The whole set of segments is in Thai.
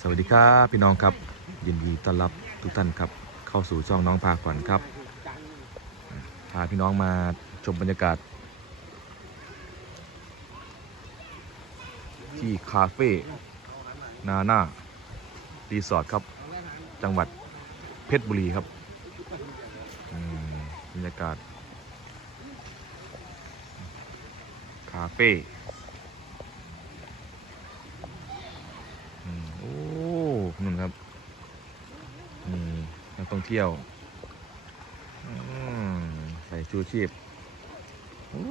สวัสดีครับพี่น้องครับ ยินดีต้อนรับทุกท่านครับ เข้าสู่ช่องน้องพาขวัญครับ พาพี่น้องมาชมบรรยากาศ ที่คาเฟ่นาหน่ารีสอร์ทครับ จังหวัดเพชรบุรีครับอืมบรรยากาศ คาเฟ่ นุ่นครับนี่นักท่องเที่ยวใส่ชูชีพโอ้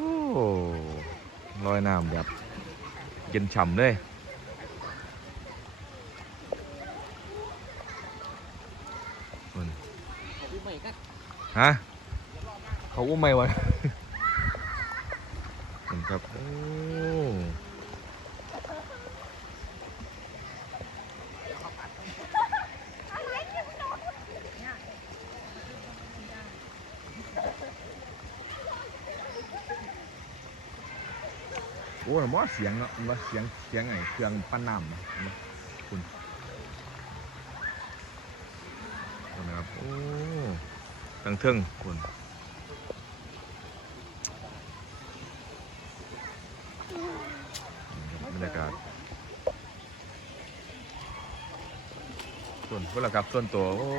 ลอยน้ำแบบเย็นฉ่ำเลยฮะเขาอุ้มไม่วะเห็นครับโอ้ โอ้ยมอเสียงเนาะมันว่าเสียงเสียงไงเครื่องปั้นน้ำนะคุณนะครับโอ้ทั้งเทิงคุณบรรยากาศส่วนพวกเราครับส่วนตัวโอ้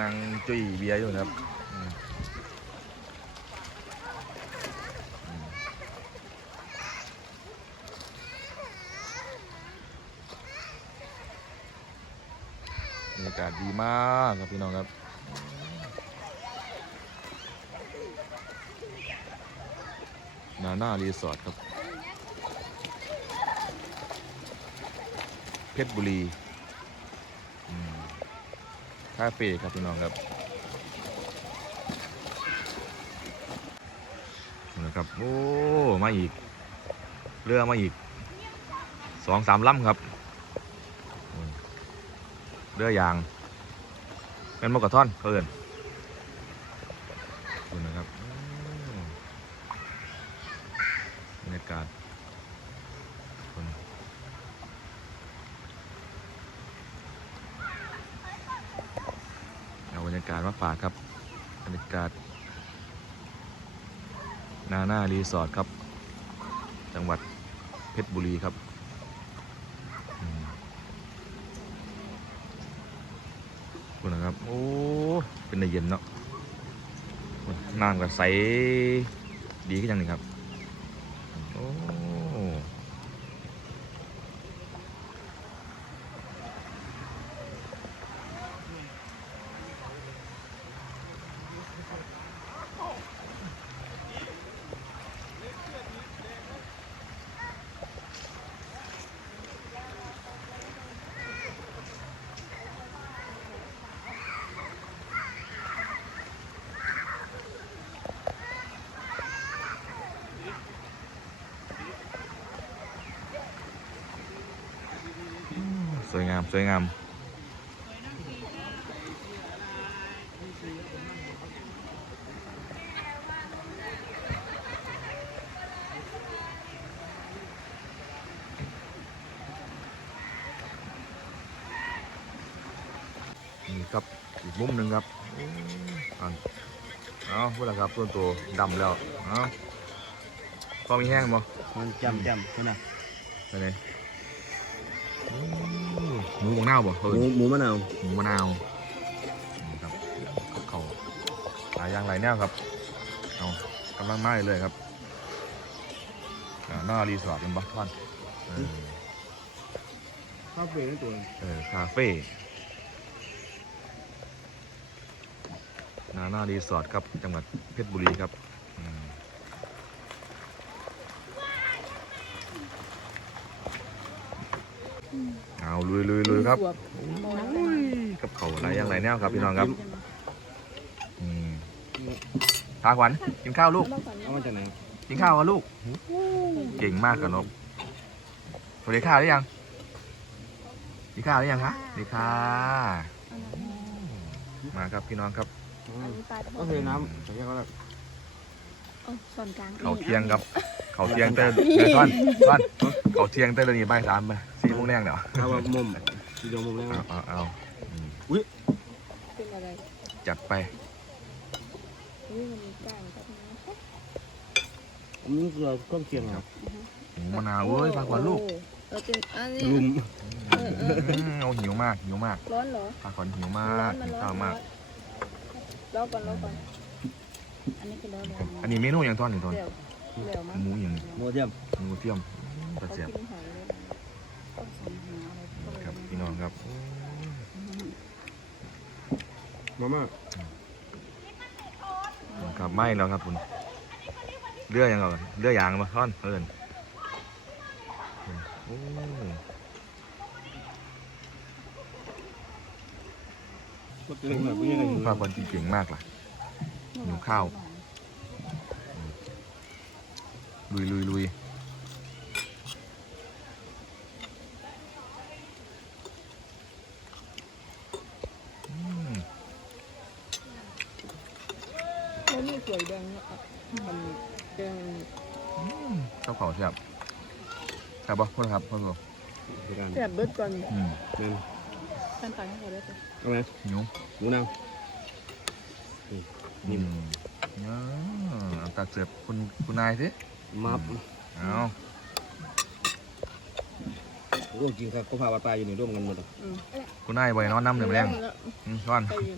นางจุยเบียร์อยู่นะครับอืมอืม บรรยากาศดี มากครับพี่น้องครับนาหน่ารีสอร์ทครับ เพชรบุรีคาเฟ่ครับพี่น้องครับนะครับ โอ้ มาอีก เรือมาอีกสองสามลำครับ เรือยาง เป็นมกกระท่อนเพิ่นดูนะครับบรรยากาศเอาบรรยากาศมาฝากครับ บรรยากาศ นาหน่ารีสอร์ทครับ จังหวัดเพชรบุรีครับอืม คุณนะครับ โอ้ เป็นในเย็นเนาะน้ำก็ใสดีขึ้นยังหนึ่งครับ โอ้ สวยงามสวยงามนี่ครับอีกมุมหนึ่งครับอืมอันเอาพูดแล้วครับส่วนตัวดำแล้วเอาพอมีแห้งบ่มันจำจำคนน่ะไปเลยอืม หมูบางนาวบ่หเพิ่มูนหมูมะนาวหมูมะนาวนี่ครับกับเขาวหลายอย่างหลายแนวครับเอากำลังมาเลยครับอ่าหน้ารีสอร์ทเป็นบัคทอนเออ ข้าวเปลือกตัวเออคาเฟ่นาหน้ารีสอร์ทครับ จังหวัดเพชรบุรีครับอืมเอา ลุยลุยลุยครับอุ้ยกับเขาวหลายอย่างหลายแนวครับพี่น้องครับอืมพาขวัญกินข้าวลูกเอามาจากไหนกินข้าวกับลูก เก่งมากกับนกสวัสดีข้าวหรือยังกินข้าวหรือยังคะสวัสดีค่ะมาครับพี่น้องครับก็คือน้ำเขาเรียกว่าส่วนกลางเขาเที่ยงครับ เขาเที่ยงเต้นเดี๋ยวท่อนท่อนเขาเที่ยงเต้นเดี๋ยวนี้บ่ายสามไป สี่โมงแรงเดี๋ยวข้าวมุมทีเดียวมุมแรกเอาเอาเอาอืมเป็นอะไรจัดไปนี่มันมีก้างกับน้ำอันนี้คือเราเครื่องเคียงครับหมูมะนาวเว้ยพักก่อนลูกเราเป็นอันนี้ลุมเออเอออืมเอาหิวมากหิวมากร้อนเหรอพักก่อนหิวมาร้อกนมันหิวร้อข้าวนมากรอก่อนรอก่อนอันนี้คือร้อนแล้วอันนี้เมนูอย่างตอนหนึ่งตอนเดี๋ยวเดี๋ยวมั้งหมูอย่างโมเดียมหมูเทียมกระเขาเสียบกินหอยเลยต้องสรรหาอะไรเข้าไป ครับพี่น้องครับมาม่าครับไม่แล้วครับคุณเลือยังก่อนเลือยางมาท่อนเอิญโอ้ก็เกินแบบนี้เลยภาพวันที่เก่งมากล่ะหิวข้าวลุยลุยลุยอืม แล้วนี่ สวยแดงเนี่ยอะมันแดงอืมข้าวเผาแซ่บแซ่บปะพ่อครับพ่อครับในการแซ่บเบิดก่อนอืมนั่นขั้นตอนให้เขาได้ปะเอาไหมหิวหมูนาวนิ่มอ่าเอาตักเสิร์ฟคุณคุณนายสิมับเอาร่วมจริงครับก็พาวัดปลาอยู่ในร่วมกันหมดอะอืมคุณนายบ่อยนอนน้ำเลยแรงอืมช้อน ไปอยู่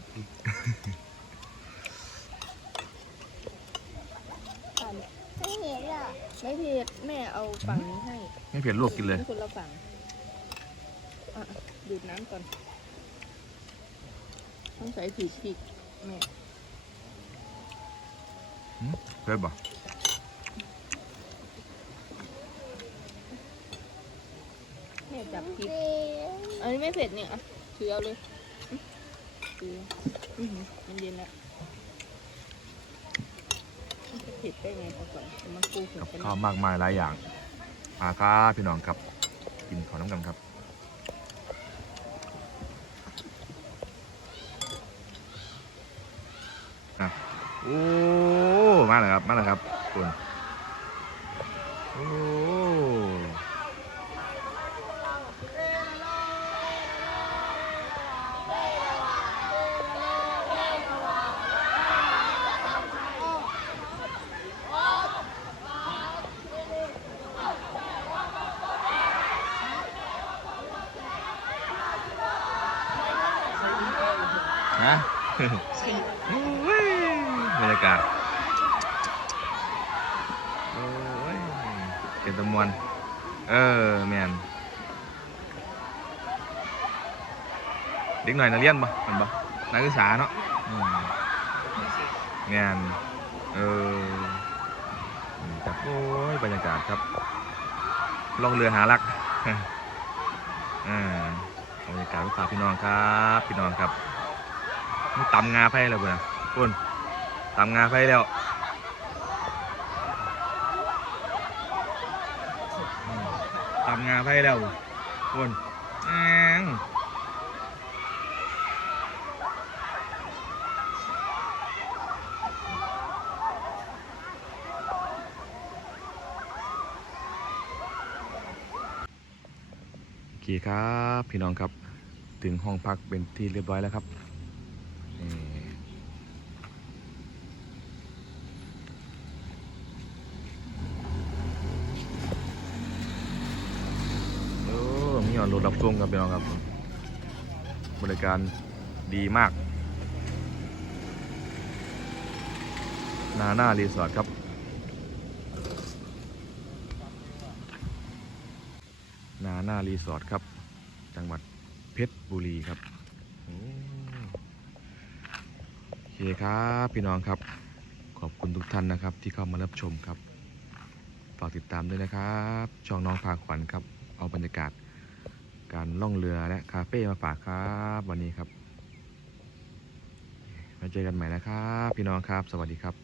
อะ ไม่เผ็ดอะไม่เผ็ดแม่เอาฝั่งนี้ให้ไม่เผ็ดลวกกินเลยให้คนละฝั่งอะดูดน้ำก่อนต้องใส่ผีพริกแม่เผ็ดปะแม่จับพริกอันนี้ไม่เผ็ดเนี่ยอะถือเอาเลยถืออื้อหือมันเย็นแล้วมันจะเผ็ดได้ไงพอก่อนเดี๋ยวมันฟูถึงกับกันข้าวมากมายหลายอย่างมาครับพี่น้องครับ กินขอน้ำกันครับอะโอ้มาแล้วครับ มาแล้วครับคุณโอ้ ฮะ โอ้ย บรรยากาศโอ้ยเป็นตะมวนเออแมนเด็กหน่อยนักเรียนปะมันปะนักศึกษาเนาะแมนเออครับโอ้ยบรรยากาศครับล่องเรือหาลักอ่าบรรยากาศลูกค้าพี่น้องครับ พี่น้องครับ นี่ตำงาไผ่แล้วเพื่อนคุณตำงาไผ่แล้วตำงาไผ่แล้วคุณแองโอเคครับ พี่น้องครับถึงห้องพักเป็นที่เรียบร้อยแล้วครับ นี่โอ้มีหอดรถรับส่งครับพี่น้องครับ บริการดีมาก นาหน้ารีสอร์ทครับ นาหน้ารีสอร์ทครับ จังหวัดเพชรบุรีครับ คครับพี่น้องครับ ขอบคุณทุกท่านนะครับ ที่เข้ามารับชมครับฝากติดตามด้วยนะครับ ช่องน้องพาขวัญครับ เอาบรรยากาศ การล่องเรือและคาเฟ่มาฝากครับวันนี้ครับมาเจอกันใหม่นะครับ พี่น้องครับ สวัสดีครับ